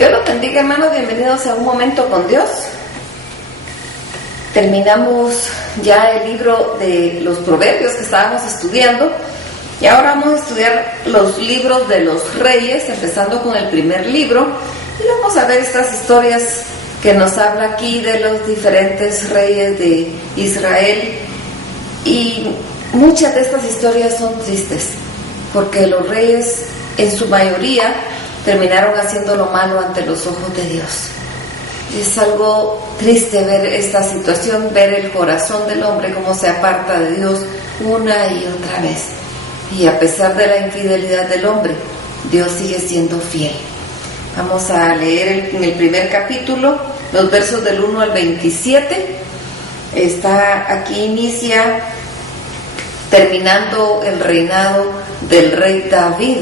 Dios los bendiga, hermanos, bienvenidos a Un Momento con Dios. Terminamos ya el libro de los Proverbios que estábamos estudiando y ahora vamos a estudiar los libros de los reyes, empezando con el primer libro, y vamos a ver estas historias que nos habla aquí de los diferentes reyes de Israel. Y muchas de estas historias son tristes, porque los reyes en su mayoría terminaron haciendo lo malo ante los ojos de Dios. Es algo triste ver esta situación, ver el corazón del hombre cómo se aparta de Dios una y otra vez. Y a pesar de la infidelidad del hombre, Dios sigue siendo fiel. Vamos a leer en el primer capítulo los versos del 1 al 27. Aquí inicia terminando el reinado del rey David.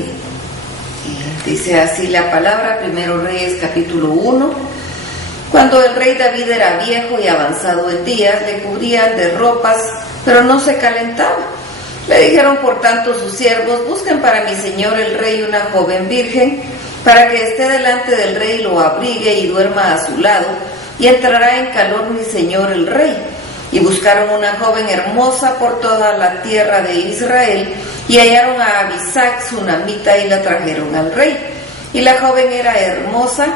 Dice así la palabra, Primero Reyes capítulo 1. Cuando el rey David era viejo y avanzado en días, le cubrían de ropas, pero no se calentaba. Le dijeron por tanto sus siervos: busquen para mi señor el rey una joven virgen, para que esté delante del rey, lo abrigue y duerma a su lado, y entrará en calor mi señor el rey. Y buscaron una joven hermosa por toda la tierra de Israel, y hallaron a Abisag sunamita y la trajeron al rey. Y la joven era hermosa,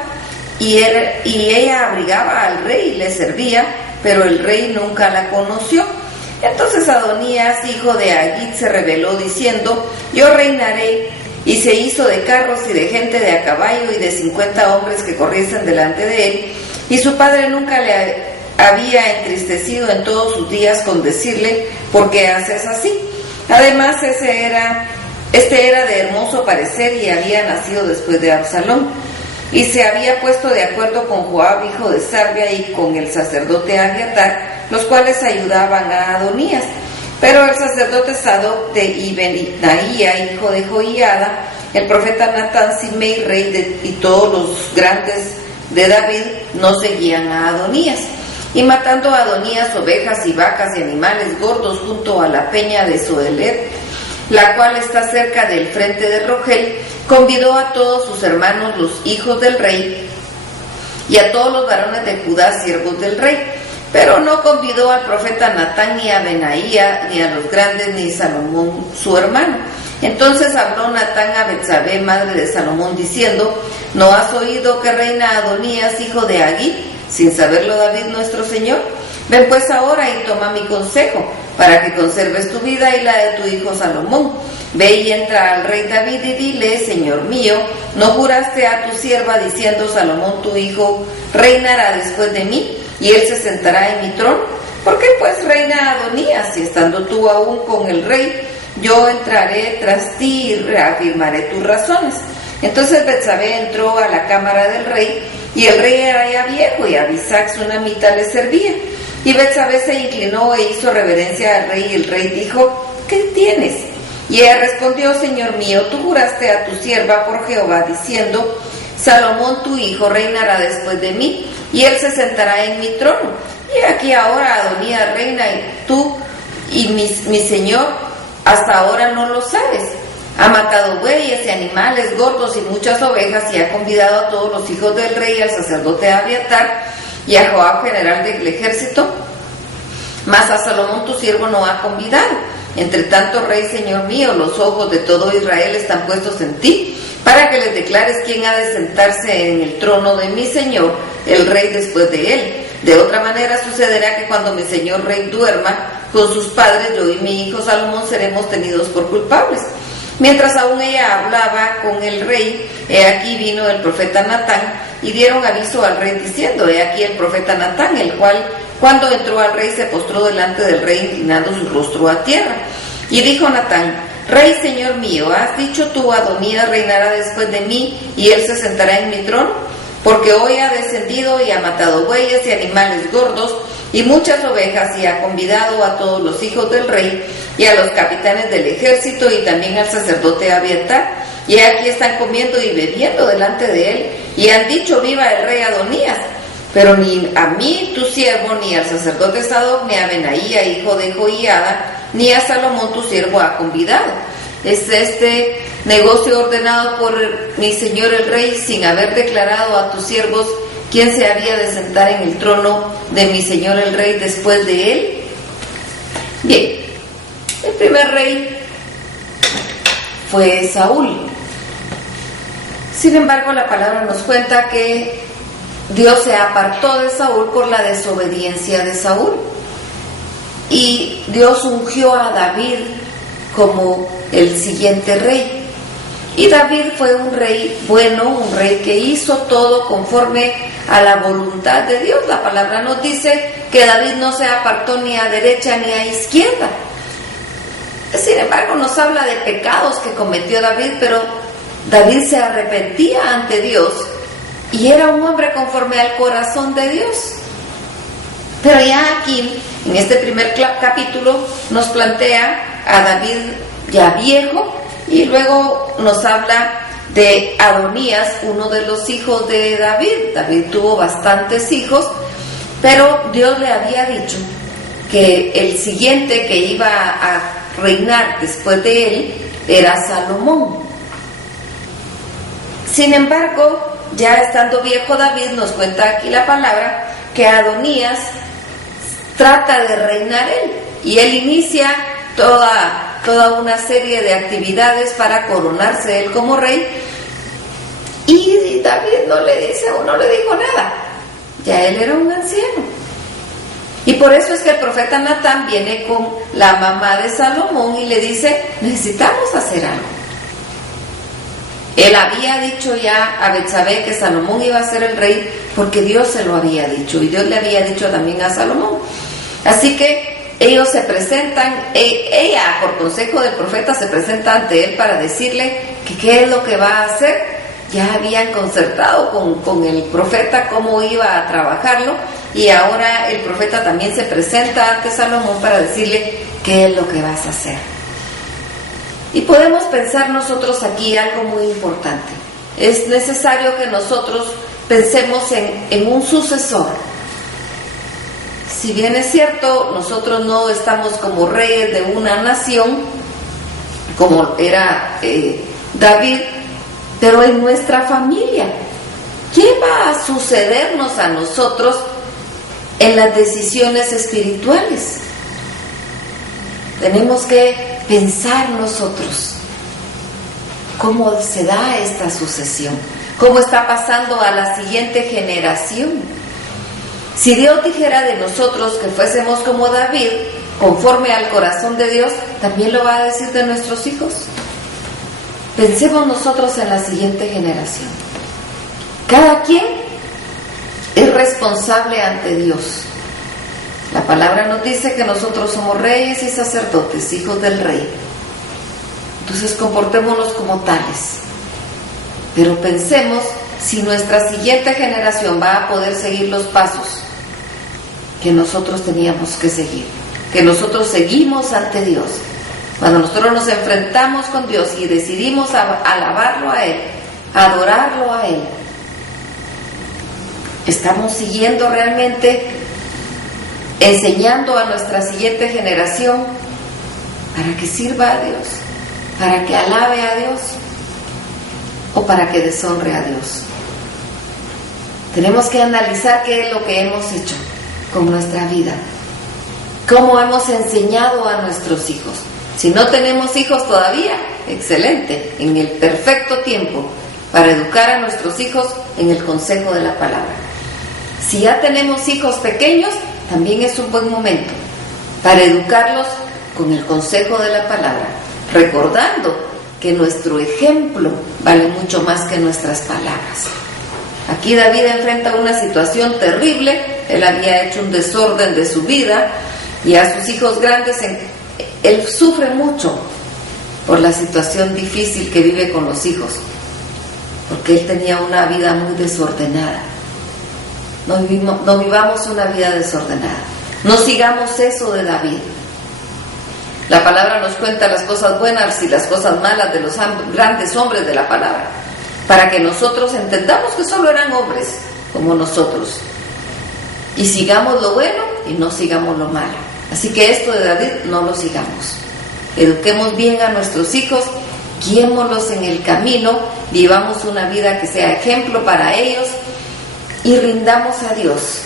y ella abrigaba al rey y le servía, pero el rey nunca la conoció. Entonces Adonías, hijo de Agit, se rebeló diciendo: yo reinaré. Y se hizo de carros y de gente de a caballo y de 50 hombres que corriesen delante de él. Y su padre nunca le había entristecido en todos sus días con decirle: ¿por qué haces así? Además este era de hermoso parecer y había nacido después de Absalón. Y se había puesto de acuerdo con Joab, hijo de Sarvia, y con el sacerdote Abiatar, los cuales ayudaban a Adonías. Pero el sacerdote Sadoc y Benaía, hijo de Joiada, el profeta Natán, Simei, rey y todos los grandes de David, no seguían a Adonías. Y matando a Adonías ovejas y vacas y animales gordos junto a la peña de Zoelet, la cual está cerca del frente de Rogel, convidó a todos sus hermanos, los hijos del rey, y a todos los varones de Judá, siervos del rey. Pero no convidó al profeta Natán, ni a Benaía, ni a los grandes, ni a Salomón su hermano. Entonces habló Natán a Betsabé, madre de Salomón, diciendo: ¿no has oído que reina Adonías, hijo de Agit, sin saberlo David nuestro señor? Ven pues ahora y toma mi consejo, para que conserves tu vida y la de tu hijo Salomón. Ve y entra al rey David y dile: Señor mío, ¿no juraste a tu sierva diciendo: Salomón tu hijo reinará después de mí, y él se sentará en mi trono? ¿Por qué pues reina Adonías? Y estando tú aún con el rey, yo entraré tras ti y reafirmaré tus razones. Entonces Betsabé entró a la cámara del rey, y el rey era ya viejo, y Abisag sunamita le servía. Y Betsabé se inclinó e hizo reverencia al rey, y el rey dijo: ¿qué tienes? Y ella respondió: Señor mío, tú juraste a tu sierva por Jehová, diciendo: Salomón tu hijo reinará después de mí, y él se sentará en mi trono. Y aquí ahora Adonías reina, y tú y mi señor hasta ahora no lo sabes. Ha matado bueyes y animales gordos y muchas ovejas, y ha convidado a todos los hijos del rey, al sacerdote Abiatar y a Joab, general del ejército, mas a Salomón tu siervo no ha convidado. Entre tanto, rey, señor mío, los ojos de todo Israel están puestos en ti, para que les declares quién ha de sentarse en el trono de mi señor, el rey, después de él. De otra manera sucederá que cuando mi señor rey duerma con sus padres, yo y mi hijo Salomón seremos tenidos por culpables. Mientras aún ella hablaba con el rey, he aquí vino el profeta Natán, y dieron aviso al rey diciendo: he aquí el profeta Natán, el cual cuando entró al rey se postró delante del rey, inclinando su rostro a tierra. Y dijo Natán: Rey, señor mío, ¿has dicho tú: Adonías reinará después de mí, y él se sentará en mi trono? Porque hoy ha descendido y ha matado bueyes y animales gordos y muchas ovejas, y ha convidado a todos los hijos del rey y a los capitanes del ejército, y también al sacerdote Abiatar, y aquí están comiendo y bebiendo delante de él, y han dicho: viva el rey Adonías. Pero ni a mí tu siervo, ni al sacerdote Sadoc, ni a Benaía, hijo de Joiada, ni a Salomón tu siervo ha convidado. Es este negocio ordenado por mi señor el rey, sin haber declarado a tus siervos quién se había de sentar en el trono de mi señor el rey después de él? Bien, el primer rey fue Saúl. Sin embargo, la palabra nos cuenta que Dios se apartó de Saúl por la desobediencia de Saúl. Y Dios ungió a David como el siguiente rey. Y David fue un rey bueno, un rey que hizo todo conforme a la voluntad de Dios. La palabra nos dice que David no se apartó ni a derecha ni a izquierda. Sin embargo, nos habla de pecados que cometió David, pero David se arrepentía ante Dios y era un hombre conforme al corazón de Dios. Pero ya aquí, en este primer capítulo, nos plantea a David ya viejo, y luego nos habla de Adonías, uno de los hijos de David. David tuvo bastantes hijos, pero Dios le había dicho que el siguiente que iba a reinar después de él era Salomón. Sin embargo, ya estando viejo David, nos cuenta aquí la palabra que Adonías trata de reinar él, y él inicia toda una serie de actividades para coronarse él como rey, y David no le dijo nada. Ya él era un anciano, y por eso es que el profeta Natán viene con la mamá de Salomón y le dice: necesitamos hacer algo. Él había dicho ya a Betsabé que Salomón iba a ser el rey porque Dios se lo había dicho, y Dios le había dicho también a Salomón. Así que ellos se presentan, ella por consejo del profeta se presenta ante él para decirle que qué es lo que va a hacer. Ya habían concertado con el profeta cómo iba a trabajarlo, y ahora el profeta también se presenta ante Salomón para decirle qué es lo que vas a hacer. Y podemos pensar nosotros aquí algo muy importante. Es necesario que nosotros pensemos en un sucesor. Si bien es cierto, nosotros no estamos como reyes de una nación, como era David, pero en nuestra familia, ¿quién va a sucedernos a nosotros en las decisiones espirituales? Tenemos que pensar nosotros cómo se da esta sucesión, cómo está pasando a la siguiente generación. Si Dios dijera de nosotros que fuésemos como David, conforme al corazón de Dios, también lo va a decir de nuestros hijos. Pensemos nosotros en la siguiente generación. Cada quien es responsable ante Dios. La palabra nos dice que nosotros somos reyes y sacerdotes, hijos del rey. Entonces comportémonos como tales. Pero pensemos si nuestra siguiente generación va a poder seguir los pasos que nosotros teníamos que seguir, que nosotros seguimos ante Dios. Cuando nosotros nos enfrentamos con Dios y decidimos alabarlo a Él, adorarlo a Él, ¿estamos siguiendo realmente, enseñando a nuestra siguiente generación para que sirva a Dios, para que alabe a Dios, o para que deshonre a Dios? Tenemos que analizar qué es lo que hemos hecho con nuestra vida, cómo hemos enseñado a nuestros hijos. Si no tenemos hijos todavía, excelente, en el perfecto tiempo para educar a nuestros hijos en el consejo de la palabra. Si ya tenemos hijos pequeños, también es un buen momento para educarlos con el consejo de la palabra, recordando que nuestro ejemplo vale mucho más que nuestras palabras. Aquí David enfrenta una situación terrible. Él había hecho un desorden de su vida, y a sus hijos grandes él sufre mucho por la situación difícil que vive con los hijos, porque él tenía una vida muy desordenada. No vivamos una vida desordenada, no sigamos eso de David. La palabra nos cuenta las cosas buenas y las cosas malas de los grandes hombres de la palabra, para que nosotros entendamos que solo eran hombres como nosotros, y sigamos lo bueno y no sigamos lo malo. Así que esto de David no lo sigamos. Eduquemos bien a nuestros hijos guiémoslos en el camino, vivamos una vida que sea ejemplo para ellos y rindamos a Dios.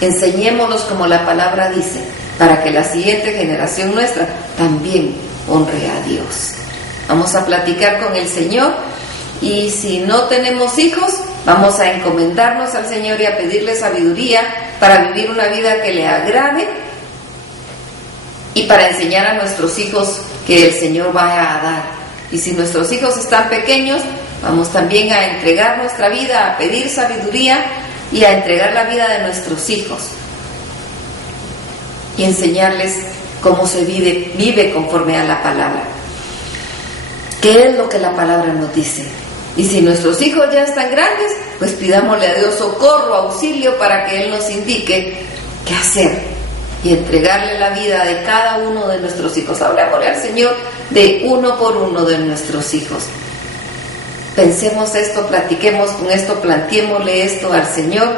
Enseñémoslos como la palabra dice, para que la siguiente generación nuestra también honre a Dios. Vamos a platicar con el Señor, y si no tenemos hijos, vamos a encomendarnos al Señor y a pedirle sabiduría para vivir una vida que le agrade y para enseñar a nuestros hijos que el Señor vaya a dar. Y si nuestros hijos están pequeños, vamos también a entregar nuestra vida, a pedir sabiduría y a entregar la vida de nuestros hijos y enseñarles cómo se vive conforme a la palabra. ¿Qué es lo que la palabra nos dice? Y si nuestros hijos ya están grandes, pues pidámosle a Dios socorro, auxilio, para que Él nos indique qué hacer y entregarle la vida de cada uno de nuestros hijos. Hablemosle al Señor de uno por uno de nuestros hijos. Pensemos esto, platiquemos con esto, planteémosle esto al Señor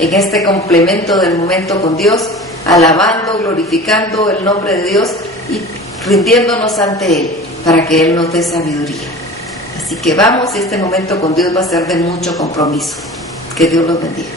en este complemento del momento con Dios, alabando, glorificando el nombre de Dios y rindiéndonos ante Él para que Él nos dé sabiduría. Así que vamos, y este momento con Dios va a ser de mucho compromiso. Que Dios los bendiga.